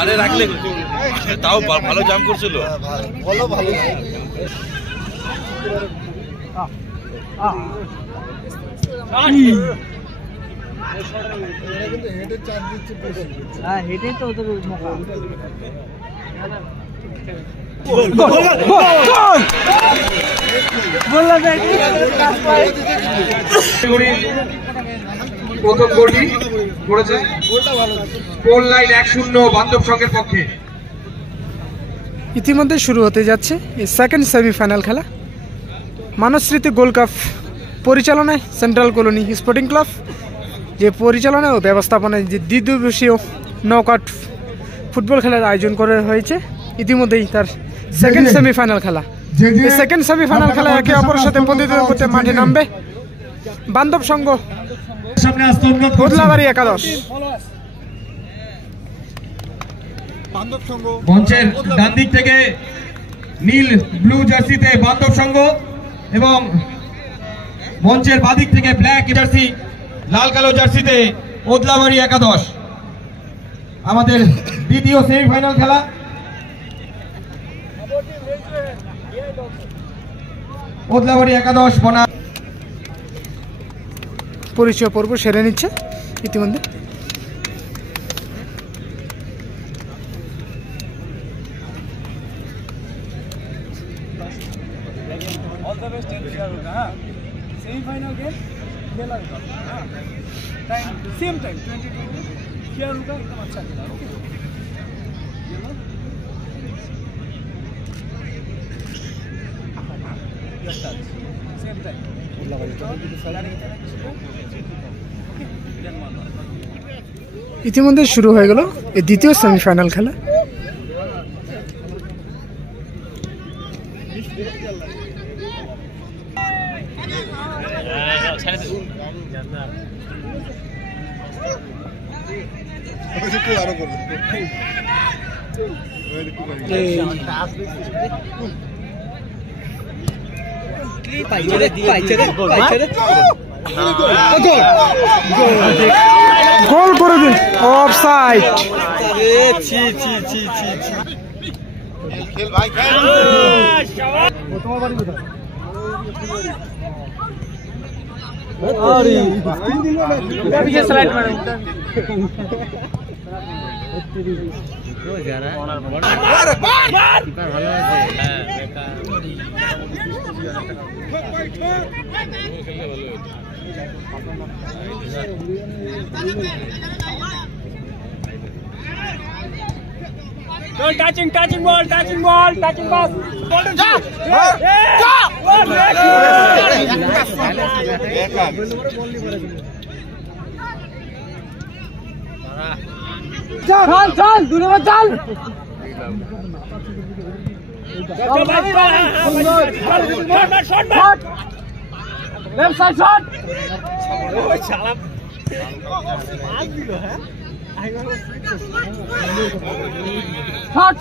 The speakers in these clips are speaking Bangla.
আরে রাখলে তাও ভালো জাম করছিল। হেঁটেই তো ওদের মকা। প্রথম গোলটি করেছে গোল লাইন 1-0 বান্ধব সংঘের পক্ষে। ইতিমধ্যে শুরু হতে যাচ্ছে এই সেকেন্ড সেমিফাইনাল খেলা। মানসস্মৃতি গোল্ড কাপ পরিচালনায় সেন্ট্রাল কলোনি স্পোর্টিং ক্লাব, যে পরিচালনায় ও ব্যবস্থাপনায় যে দ্বিদিবসীয় নকআউট ফুটবল খেলার আয়োজন করা হয়েছে, ইতিমধ্যেই তার সেকেন্ড সেমিফাইনাল খেলা। এই সেকেন্ড সেমিফাইনাল খেলা একে অপরের সাথে প্রতিদ্বন্দ্বিতা করতে মাঠে নামবে বান্ধব সংঘ বদলাবাড়ি একাদশ। মঞ্চের ডান দিক থেকে নীল ব্লু জার্সিতে বান্ধব সংঘ এবং মঞ্চের বাদিক থেকে ব্ল্যাক জার্সি লাল কালো জার্সিতে ওদলাবাড়ি একাদশ। আমাদের দ্বিতীয় সেমিফাইনাল খেলা। ওদলাবাড়ি একাদশ বনা পরিচয় পর্ব সেরে নিচ্ছে ইতিমধ্যে। All the best and share होगा। हाँ सेमीफाइनल गेम खेला होगा। हाँ टाइम सेम टाइम 2020 शेयर होगा, एकदम अच्छा खेला। ओके सेम टाइम ইতিমধ্যে শুরু হয়ে গেল এই দ্বিতীয় সেমিফাইনাল খেলা। গোল করে দিন, অফসাইড। খেল ভাই খেল। touching ball, touching pass. चल दूर मत चल। Shot left side shot.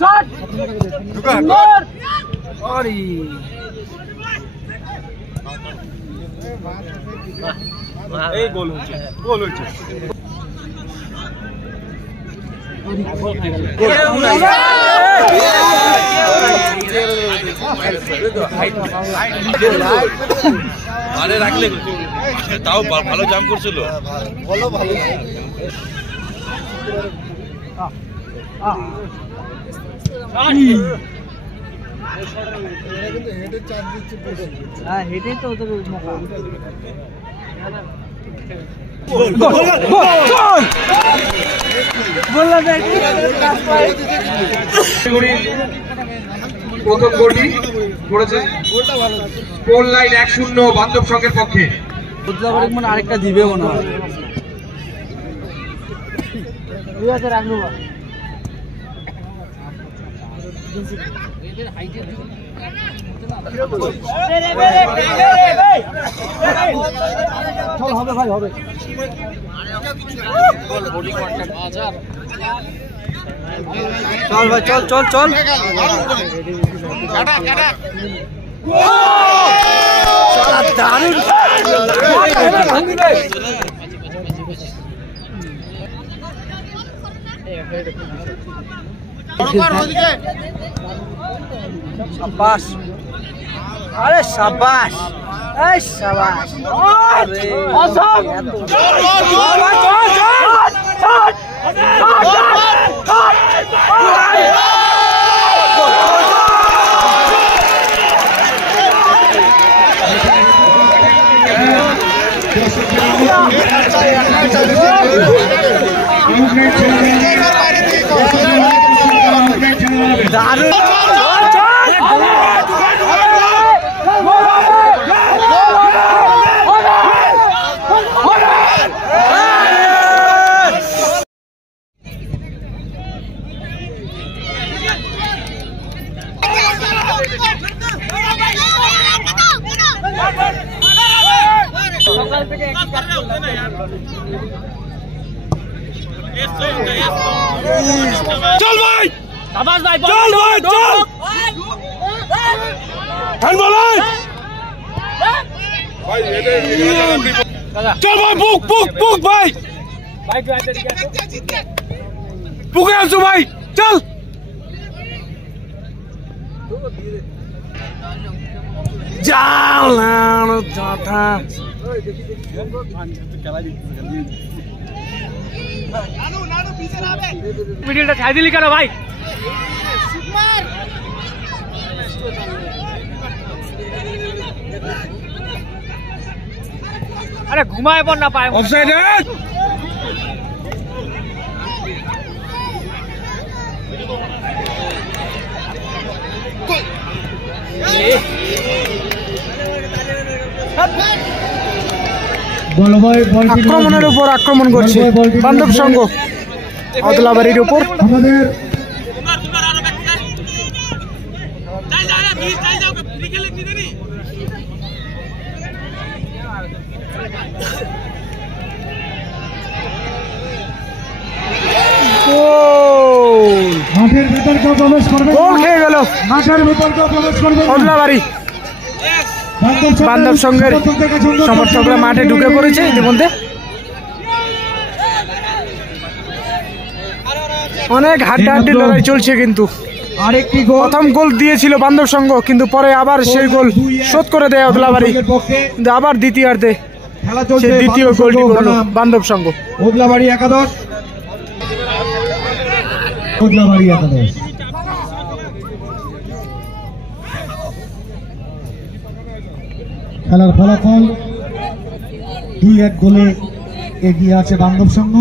Shot এই গোল হচ্ছে আরে রাখলে তাও ভালো জাম করছিল। হেঁটেই তো ওদের মকা। প্রথম গোলটি করেছে গোল লাইন 1-0 বান্ধব সংঘের পক্ষে। বুধবারে মনে আরেকটা দিবে মনে হয়। রাখবো হবে ভাই হবে। চল ভাই চল। शाबाश, अरे शाबाश, अरे शाबाश, चल भाई, शाबाश भाई, चल भाई, चल हैंडबॉल चल भाई, बुक बुक बुक भाई, बुक है अंशु भाई, चल मिडिलটা ছাই দিলি কেন ভাই? আরে ঘুমায় পড় না পায়। অফসাইড আক্রমণের উপর আক্রমণ করছে বান্ধব সংঘ অদলাবাড়ির উপর। আমাদের মাঠের ভেতর কেউ প্রবেশ করবে, গোল খেয়ে গেল মাঠের ভেতর কেউ প্রবেশ করবে। অদলাবাড়ি বান্ধব সংঘের সমর্থকরা মাঠে ঢুকে পড়েছে ইতিমধ্যে। অনেক হাড্ডাহাড্ডি লড়াই চলছে, কিন্তু আরেকটি গোল, প্রথম গোল দিয়েছিল বান্ধব সংঘ, কিন্তু পরে আবার সেই গোল শোধ করে দেয় অদলাবাড়ি, কিন্তু আবার দ্বিতীয়ার্ধে খেলা সেই চলছে। দ্বিতীয় গোলটি করলো বান্ধব সংঘ। ওদলাবাড়ি একাদশ, ওদলাবাড়ি একাদশ। খেলার ফলাফল 2-1 গোলে এগিয়ে আছে বান্ধব সংঘ।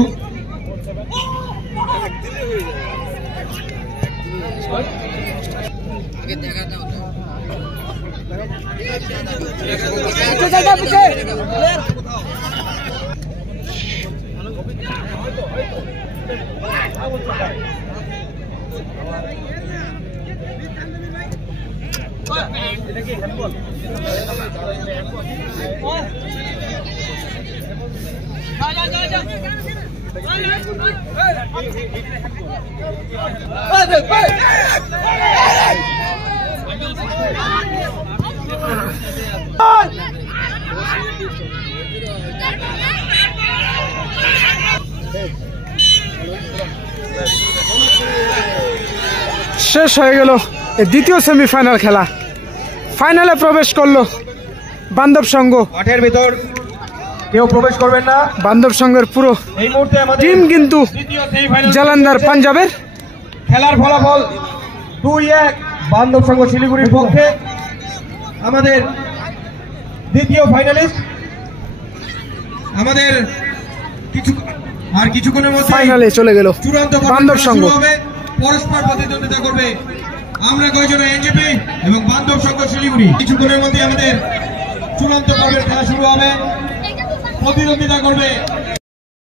শেষ হয়ে গেল দ্বিতীয় সেমিফাইনাল খেলা। ফাইনালে প্রবেশ করলো বান্ধব সংঘ। মাঠের ভেতর কেউ প্রবেশ করবেন না। বান্ধব সংঘের পুরো এই মুহূর্তে আমাদের টিম কিন্তু দ্বিতীয় সেমিফাইনাল জালান্ধার পাঞ্জাবের। খেলার ফলাফল 2-1 বান্ধব সংঘ শিলিগুড়ির পক্ষে। আমাদের দ্বিতীয় ফাইনালিস্ট আমাদের কিছুক্ষণের মধ্যে ফাইনালে চলে গেল চূড়ান্ত বান্ধব সংঘ। পরস্পর প্রতিদ্বন্দ্বিতা করবে আমরা কয়েকজন এনজেপি এবং বান্ধব সংঘ শিলিগুড়ি। কিছুক্ষণের মধ্যে আমাদের চূড়ান্ত পর্বের খেলা শুরু হবে, প্রতিদ্বন্দ্বিতা করবে